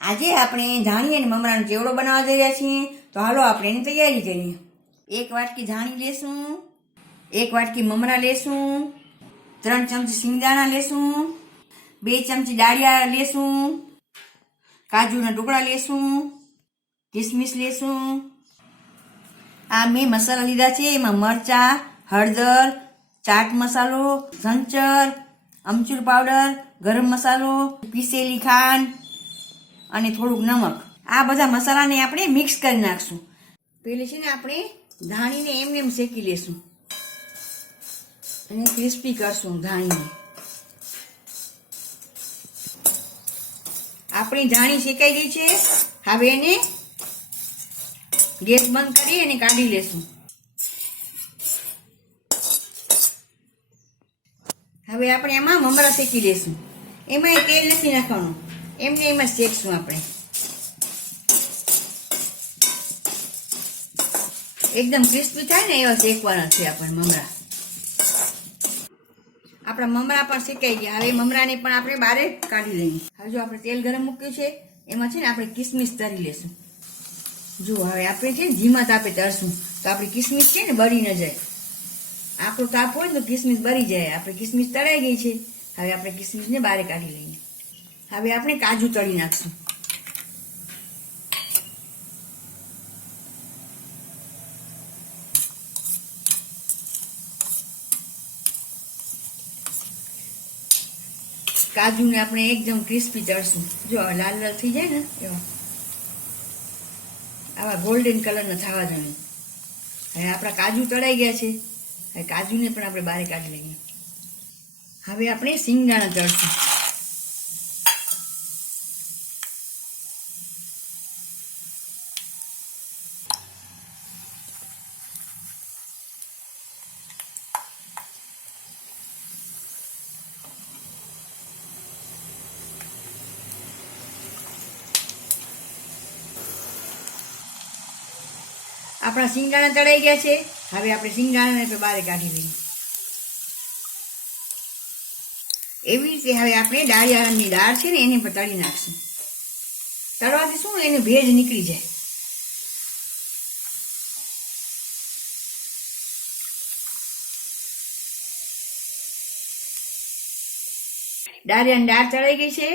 આજે આપણે જાણીએ અને મમરાનો ચેવડો બનાવવા જઈ રહ્યા છીએ, તો હાલો આપણે એની તૈયારી કરીએ. એક વાટકી જાણી લેશું, એક વાટકી મમરા લેશું, ત્રણ ચમચી સિંગદાણા લેશું, બે ચમચી ડાળિયા લેશું, કાજુના ટુકડા લેશું, કિસમિસ લેશું. આ મેં મસાલા લીધા છે, એમાં મરચા, હળદર, ચાટ મસાલો, સંચર અમચૂર પાવડર ગરમ મસાલો, પીસેલી ખાંડ અને થોડુંક નમક. આ બધા મસાલાને આપણે મિક્સ કરી નાખશું. પેલી છે ને આપણે ધાણીને એમને એમ શેકી લેશું. અને ક્રિસ્પી કરશું ધાણીને. આપણી ધાણી શેકાઈ ગઈ છે. હવે એને ગેસ બંધ કરી અને કાઢી લેશું. હવે આપણે એમાં મમરા શેકી લઈશું એમાં તેલ નથી નાખવાનું. એમને એમાં શેકશું આપણે. એકદમ ક્રિસ્પી થાય ને એવા શેકવાના છે આપણને મમરા. આપણા મમરા પણ શેકાઈ ગયા. હવે મમરાને પણ આપણે બારે કાઢી લઈએ. હવે જો આપણે તેલ ગરમ મૂક્યું છે, એમાં છે ને આપણે કિસમિસ તરી લેશું. જો હવે આપણે છે ને ધીમા તાપે તરશું, તો આપણી કિસમિસ છે ને બળી ન જાય. આપણો તાપ હોય ને તો કિસમિસ બરી જાય. આપણે કિસમિસ તળાઈ ગઈ છે. હવે આપણે કિસમિસને બહાર કાઢી લઈએ. હવે આપણે કાજુ તળી નાખશું. કાજુને આપણે એકદમ ક્રિસ્પી તળશું. જો લાલ લાલ થઈ જાય ને, એવા. આવા ગોલ્ડન કલરના થવા જોઈએ. હવે આપણા કાજુ તળાઈ ગયા છે. હવે કાજુને પણ આપણે બહાર કાઢી લઈએ. હવે આપણે સિંગદાણા તળશું. આપણા સિંગદાણા તળાઈ ગયા છે. હવે આપણે સિંગદાણાને તો બહાર કાઢી લઈએ. એવી રીતે હવે આપણે ડાળિયાની દાળ છે ને એને પણ તળી નાખશું. તળવાથી શું એને ભેજ નીકળી જાય. ડાળિયાની દાળ ચડાઈ ગઈ છે.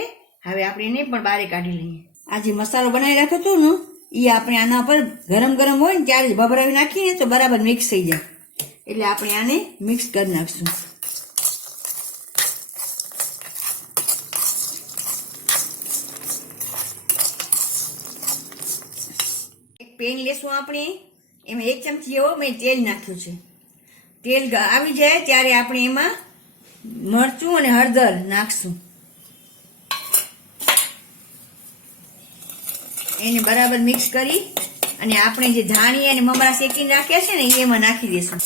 હવે આપણે એને પણ બારે કાઢી લઈએ. આ જે મસાલો બનાવી રાખ્યો હતો ને એ આપણે આના પર ગરમ ગરમ હોય ને ત્યારે ભભરાવી નાખીએ તો બરાબર મિક્સ થઈ જાય. એટલે આપણે આને મિક્સ કરી નાખશું. એક પેન લેશું આપણે. એમાં એક ચમચી એવો મેં તેલ નાખ્યું છે. તેલ આવી જાય ત્યારે આપણે એમાં મરચું અને હળદર નાખશું. એને બરાબર મિક્સ કરી અને આપણે જે ધાણી અને મમરા શેકીને રાખ્યા છે ને એમાં નાખી દઈશું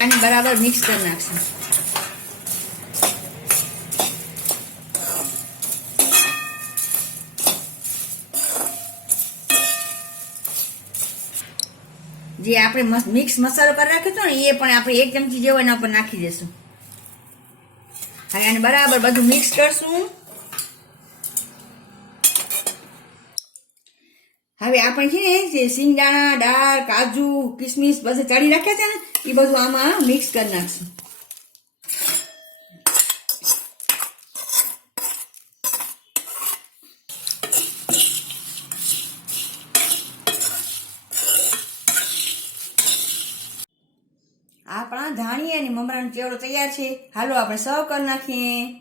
અને બરાબર મિક્સ કરી નાખશું. જે આપણે મિક્સ મસાલો કરી રાખ્યો હતો ને, એ પણ આપણે એક ચમચી જેવો એના ઉપર નાખી દઈશું હવે આને બરાબર બધું મિક્સ કરશું. હવે આપણે છે ને સિંગદાણા દાળ, કાજુ, કિસમિસ બધું ચડી રાખ્યા છે ને એ બધું આમાં મિક્સ કરી નાખશું. આપણા ધાણી અને મમરાનો ચેવડો તૈયાર છે. હાલો આપણે સર્વ કરી નાખીએ.